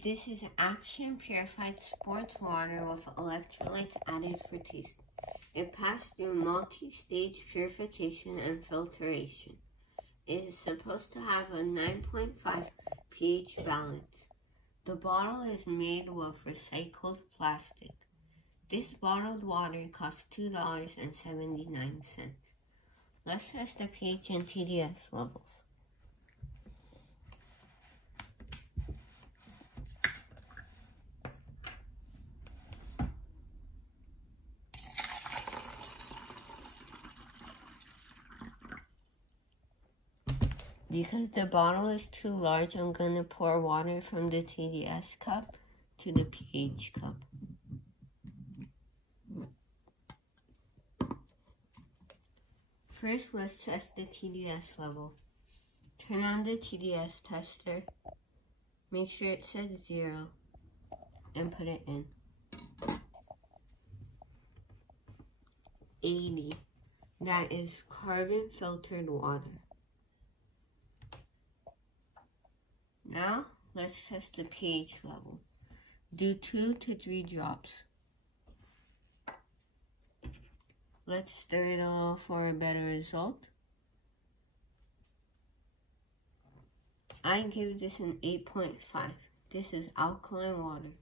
This is AquaIon Purified sports water with electrolytes added for taste. It passed through multi-stage purification and filtration. It is supposed to have a 9.5 pH balance. The bottle is made with recycled plastic. This bottled water costs $2.79. Let's test the pH and TDS levels. Because the bottle is too large, I'm going to pour water from the TDS cup to the pH cup. First, let's test the TDS level. Turn on the TDS tester. Make sure it says 0 and put it in. 80. That is carbon filtered water. Now, let's test the pH level. Do 2 to 3 drops. Let's stir it all for a better result. I give this an 8.5. This is alkaline water.